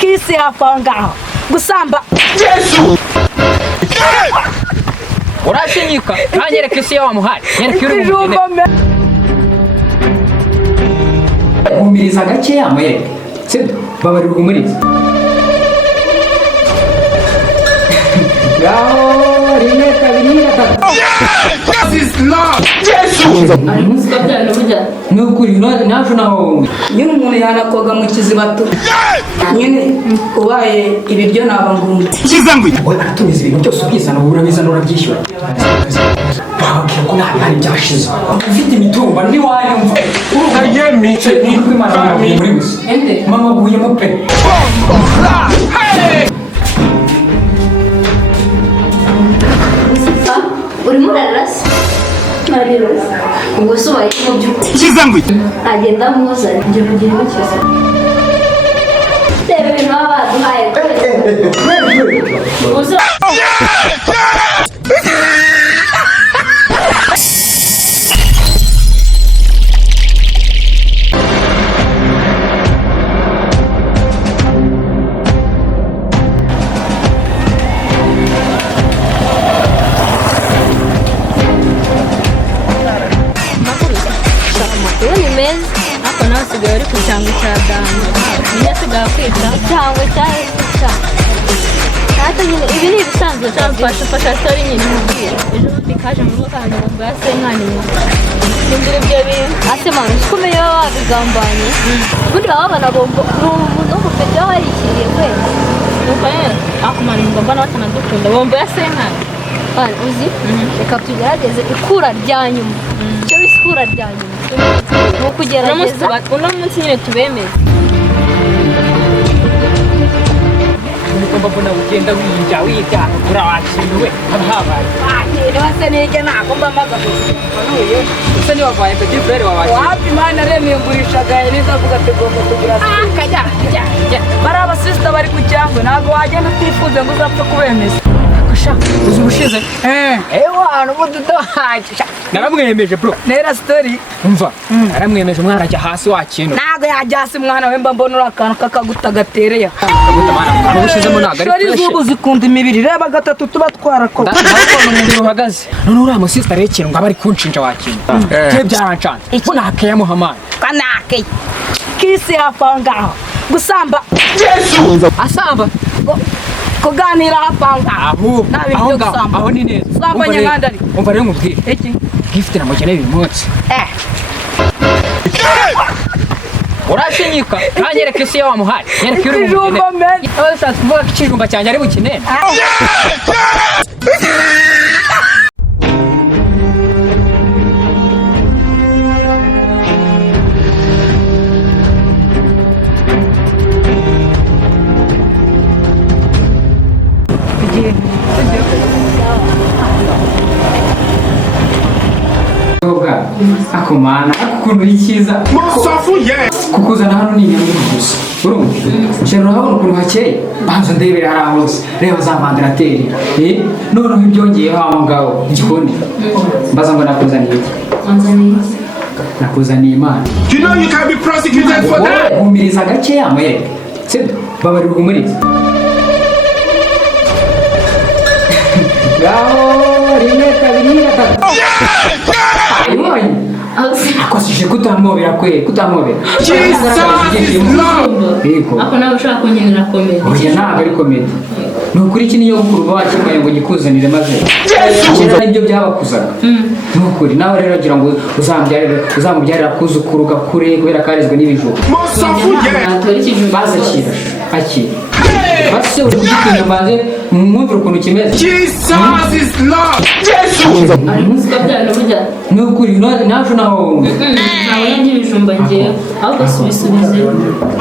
kisi hafa ngaho gusamba Yesu urashinyika kanyereka isi yawe muhari nyereka uri umugene umiriza gake yamwereka sibyo babarira umuriza Gao rimwe kabiri gatatu This is love Yesu ari musika byane burya nukuri naje naho nyine umuntu yanakoga mu kizibato nyine ubaye ibiryo naba ngumva Kizangwe wowe aratumiza ibintu byose ubizana urabizana urabyishyura bababwira ko nta bihari byashize ufite imitumba ntiwanyumva Ayemi niko imana muri gusa mama buyemo pe urimo urarasa ntarirasa ubwo se ubaye mu by'ukuri Kizangwe agenda muzanye njye mugira mukiza reba ibintu baba baduhaye ubusa Ako nawe usigaye uri ku cyangwa cya dani niyo asigaye kwita cyangwa cyahita hata nyine ibi ni ibisanzwe fasha story nyine mubwira ejo bundi kaje mu rugo kanjye ngo yase nkani ndindira ibyo bintu ase mwana ukomeye baba babigambanye ubundi baba babona bombo ni umuntu w'umupeti waba yarikiriye kwezi nuko rero akumana ngomba nawe atanadukunda bombo yase nkani bana uzi reka tugerageze ikura rya nyuma icyo bise ikura rya nyuma ni ukugerageza uno munsi nyine tubemeze mbona ugenda wiga urawakiriwe abahabaye niba se nige ntabwo mba mpagaze ese niba wabaye petit frere wabakiriwe wapi mana rememburishaga neza avuga ati ugomba kugira kajya bari abasisita bari ku cyangwa ntabwo wagenda utifuze ngo uzapfa kubemeza uzi ubushize ewa nubu dudohaje naramwemeje bro nera story umva naramwemeje umwana ajya hasi wakino ntabwo yajya hasi mwana we mba mbona uri akantu k'akaguta gatereye kaguta mana ubushizemo ntabwo ari shori fresh z'ubu zikunda imibiri reba gatatu tuba twarakoze ndabona umubiri uhagaze none uriya musista rero ikintu ngo aba ari kunshinja wakino twe byarancanze mbona akayamuha amana kanake kisi hafa ngaho gusamba Yesu asamba kuganira hafa ngaho aho ngaho aho ni neza Sambanye nkandari. umva rero nkubwire iki gift namukeneye uyu munsi urashinyika kanyereka isi yawe muhari nyereka uri umugene Ikijumba men aba ushatse kuvuga ko ikijumba cyanjye ari bukine akomana ukuntu ikiza Musafu yes kukuzana hano ni inyama gusa urumva shero urabona ukuntu hakeye banza ndebere hari hose reba za vandarateri noneho ibyongeyeho aho ngaho igikoni mbaza ngo nakuzaniye iki nakuzaniye imana You know you can be prosecuted for that humiriza gake yamwereka sibyo babarira umuriza Gao rimwe kabiri gatatu ayibonye akosije kutamwobera kwe kutamwobera Jesus is love yego ako nawe ushaka kunyinira komedi oya ntabwo ari komedi ni ukuri iki niyo gukurwa wakimaye ngo gikuzanire maze kera nibyo byabakuzaga ni ukuri nawe rero agira ngo uzamubyarira kuzukuru gakure kubera karizwe n'ibijumba Musafu yes natora ikijumba baze akira akira base uri kugitinya mbanze mwumvire ukuntu kimeze Jesus is love Yesu ari musika byane burya ni ukuri naje naho ntabwo ngira ibijumba ngewe ahubwo si ubisubize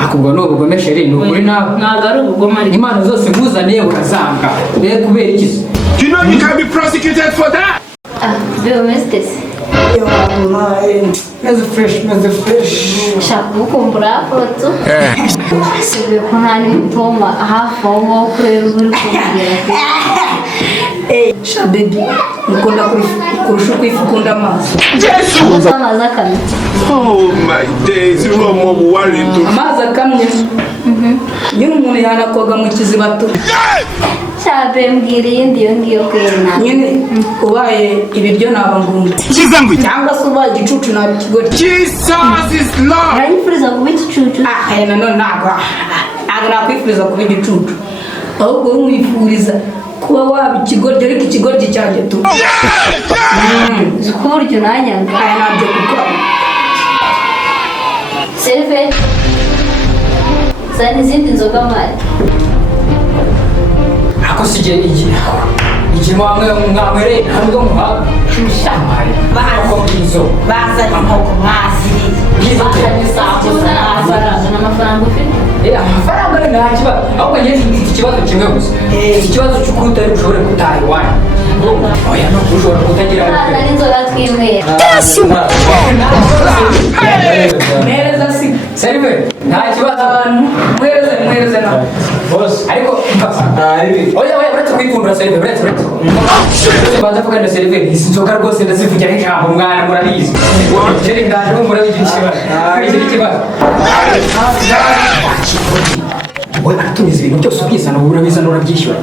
akubwo ni ubugome sheri ni ukuri nawe ntabwo ari ubugome ariko impano zose nkuzaniye ukazanga rero kubera ikizi You know you can be prosecuted for that biomesitesi meze fresh shaka gukumbura foto sibuye ko nta n'imutoma hafi aho ngaho kureba uri kumbwira sha baby ukunda kurusha uko ifu ukunda amazi Yesu amazi akamye Oh my days you are more worried to amazi akamye nyine umuntu yanakoga mu kiziba tu Shabe mbwira iyindi iyo ngiyo kwera. nyine ubaye ibiryo naba ngunda cyangwa se ubaye igicucu naba ikigori. Jesus is Lord. Urayifuriza kuba igicucu? Nanone ntabwo nakwifuriza kuba igicucu ahubwo umwifuriza kuba waba ikigoryi ariko ikigoryi cyanjye tu. Ukurya unanyanga. ntabyo gukora. Selve. Zana izindi nzoga mari. ako sije igihe mwamwereye ntabwo muhaga shamari bakokizo bazanye inkoko mwaziriye bazanye isambusa amafaranga ufite amafaranga nta kibazo ahubwo njye mfite ikibazo kimwe gusa ikibazo cy'uko utari bushobore gutaha iwanyu oya no ushobora kutagira Nta n'inzoga twinywera. mpereza si Selve nta kibazo mwereze nawe ariko oya uretse kwikundura Selve uretse banza kugana Selve izi nzoga rwose ndazivugira ijambo mwana murabizi kiri ndaje mumura bigira ikibazo we aratumiza ibintu byose ubizana urabizana urabyishyura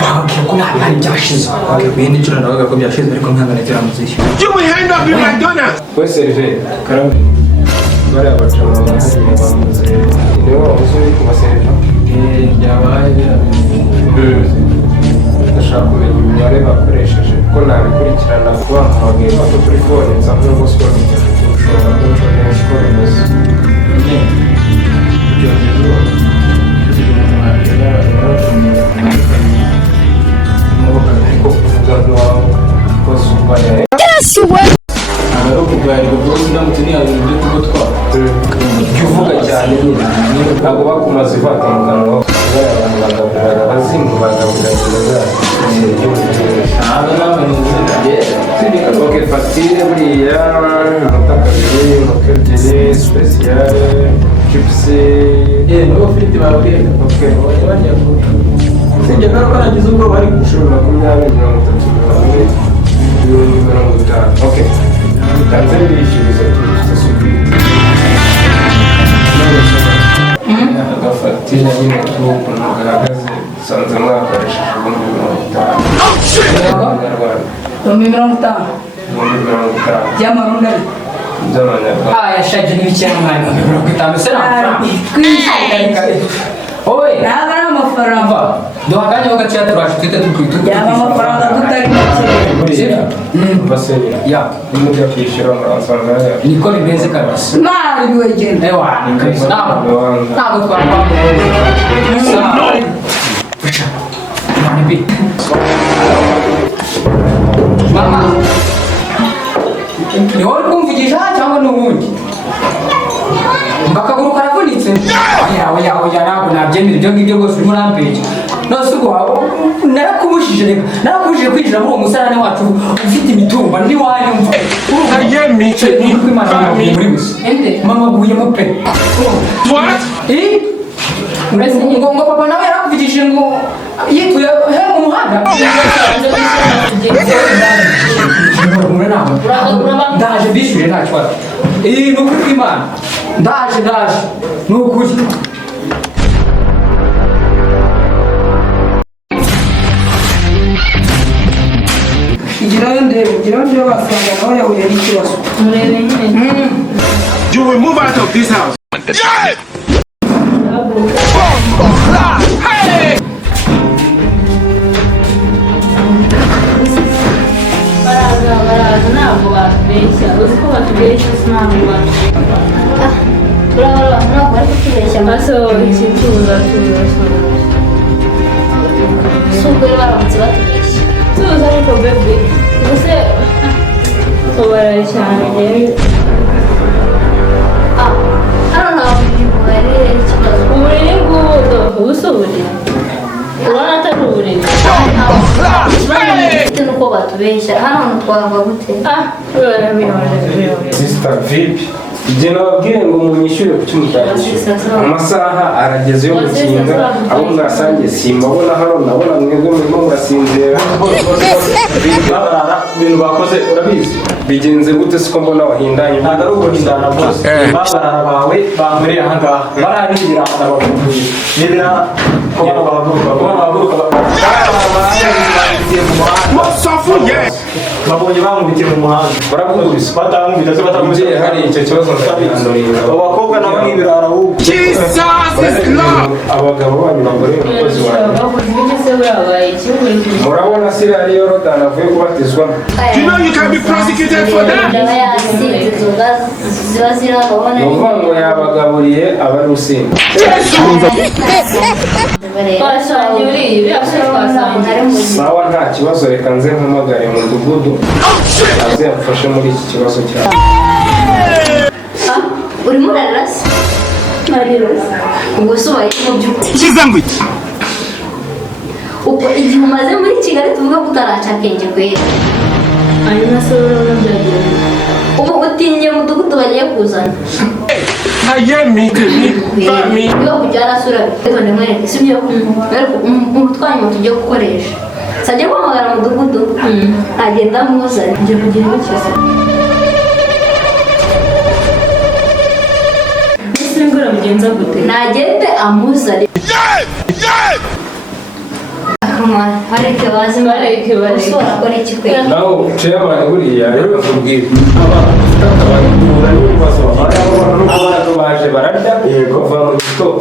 bakubwira ko nta bihari byashize bene icyo navuga ko byashize ariko nkangana kiramuzishyura You will end up in McDonald's. we Serge karame bariya bacama bahari bamuze niwe wabuze uri kubaserva byabaye ndashaka kumenya imibare bakoresheje ko nabikurikirana kuba mpamagaye bato kuri fone nsanga rwose ushobora kunconesha uko bimeze uvuga cyane ntabwo bakumaze ivata mu kanwa bariya abantu bagaburira abazimu bagaburira ok fagitire buriya amata kabiri inkoko ebyiri sipesiyare cipusi nibo firiti babwiye ok usibye nawe ko nagize ubwoba ari ku inshuro 20 30 40 50 ok bitanze bishyuriza agafagitire nyine k'ukuntu gahagaze usanze mwakoresheje ibihumbi 50 by'amarundi by'amanyarwanda yashaje n'ibikira umwanya 50 se oye ntabwo ari amafaranga duha akanya ho gakeya turashe tuhite yaba amafaranga tutari make ya nimujya kwishyura murasanga niko bimeze kabisa ntari biwegenda ewa ni kabisa ntabwo twakwambara mama ni wowe kumvugisha cyangwa n'ubundi akaguru karavunitse oya ntabwo nabyemera ibyo ngibyo rwose urimo urambeshya nose ubwo narakubujije kwinjira muri uwo musarane wacu ufite imitumba ntiwanyumva muri gusa mama aguyemo pe ngo papa nawe yarakuvugishije ngo yituye he mu muhanda ndaje bishyure nta kibazo ni ukuri kw'Imana ndaje ni ukuri igirayo ndebe basanga nawe yahuye n'ikibazo murebe nyine You will move out of this house. baraza ntabwo batubeshya uzi ko batubeshya ntabwo batubeshya Ntabwo bari kutubeshya maso iki tuza si ubwo rero baramutse batubeshya. tuza ariko bebe ubuse ubaraye cyane rero Hano ntabwo umubare ikibazo. uburiri bw'ubudo ubusa uburiri urabona atari uburiri Ikibazo gifite nuko batubeshya. Hano twava gute? urabona bibaje Sister VIP igihe nababwiye ngo munyishyure ku cy'umutangishije amasaha arageze yo gukinga abo mwasangiye simbabona hano ndabona mwebwe murimo murasinzira ibintu bakoze urabizi bigenze gute siko mbona wahindanye ntabwo ari uguhindana rwose babarara bawe bamuriye ahangaha barabinjira abavuye nibira babonye bamubitiye mu muhanda barakubise batamubita se batamubita hari icyo kibazo abakobwa nabo n'ibirara ahubwo abagabo banyu bagore umukozi wanyu murabona siriya ariyo Yorodani avuye kubatizwa. You know you can be prosecuted for that. Ni ukuvuga ngo yabagaburiye abari usinda sawa nta kibazo reka nze mpamagare mu mudugudu aze yamfashe muri iki kibazo cyawe. urimo urarasa ubwo se ubaye mu by'ukuri ubwo igihe umaze muri Kigali tuvuga ko utaraca akenge kwera hanyuma se urabona byagenze ubu utinye umudugudu bagiye kuzana iyo kujya arasura bitone mwereke si byo umutwanya moto ugiye gukoresha sajya guhamagara umudugudu agenda amuzanye ngiye kugira ikibazo Singura mugenza gute nagende amuzane hareke bazi ushobora iki kwera naho chairman buriya rero bakubwira abantu bafite n'ibibazo abantu baje bararya kuva mu gitondo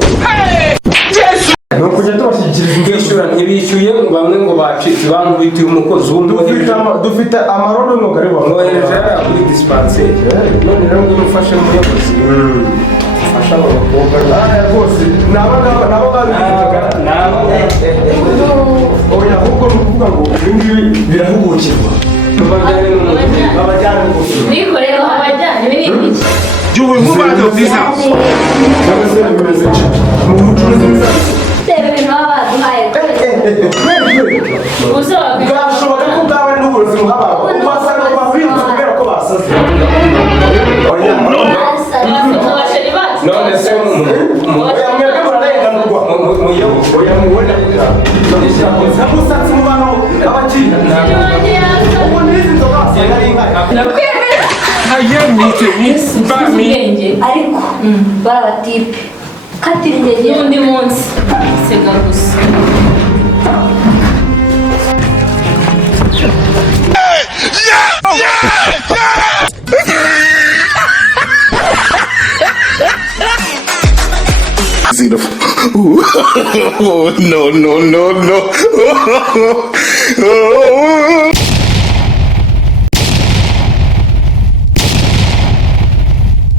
no kujya tubashyikiriza ubwishyura ntibishyuye bamwe ngo bacitse bamubitiye umukozi dufite amarondo ngo kare bamwohereje kuri dispensaire none rero ngo ufashe umuyobozi fasha abakobwa rwose nabo oya ahubwo ni ukuvuga ngo ibingibi birahugukirwa babajyane nikorera abajyane binini You will move out of this house. Birashoboka ko bwaba ari n'uburozi muhabaho ubasanga babinze kubera ko basaze none se mwebwe murarenganurwa oya mubona musatsi mu bantu abakiri ubu n'izi nzoga wasanga ari inka ariko barabatipe katira ingegera n'undi munsi sega gusa Oh, no.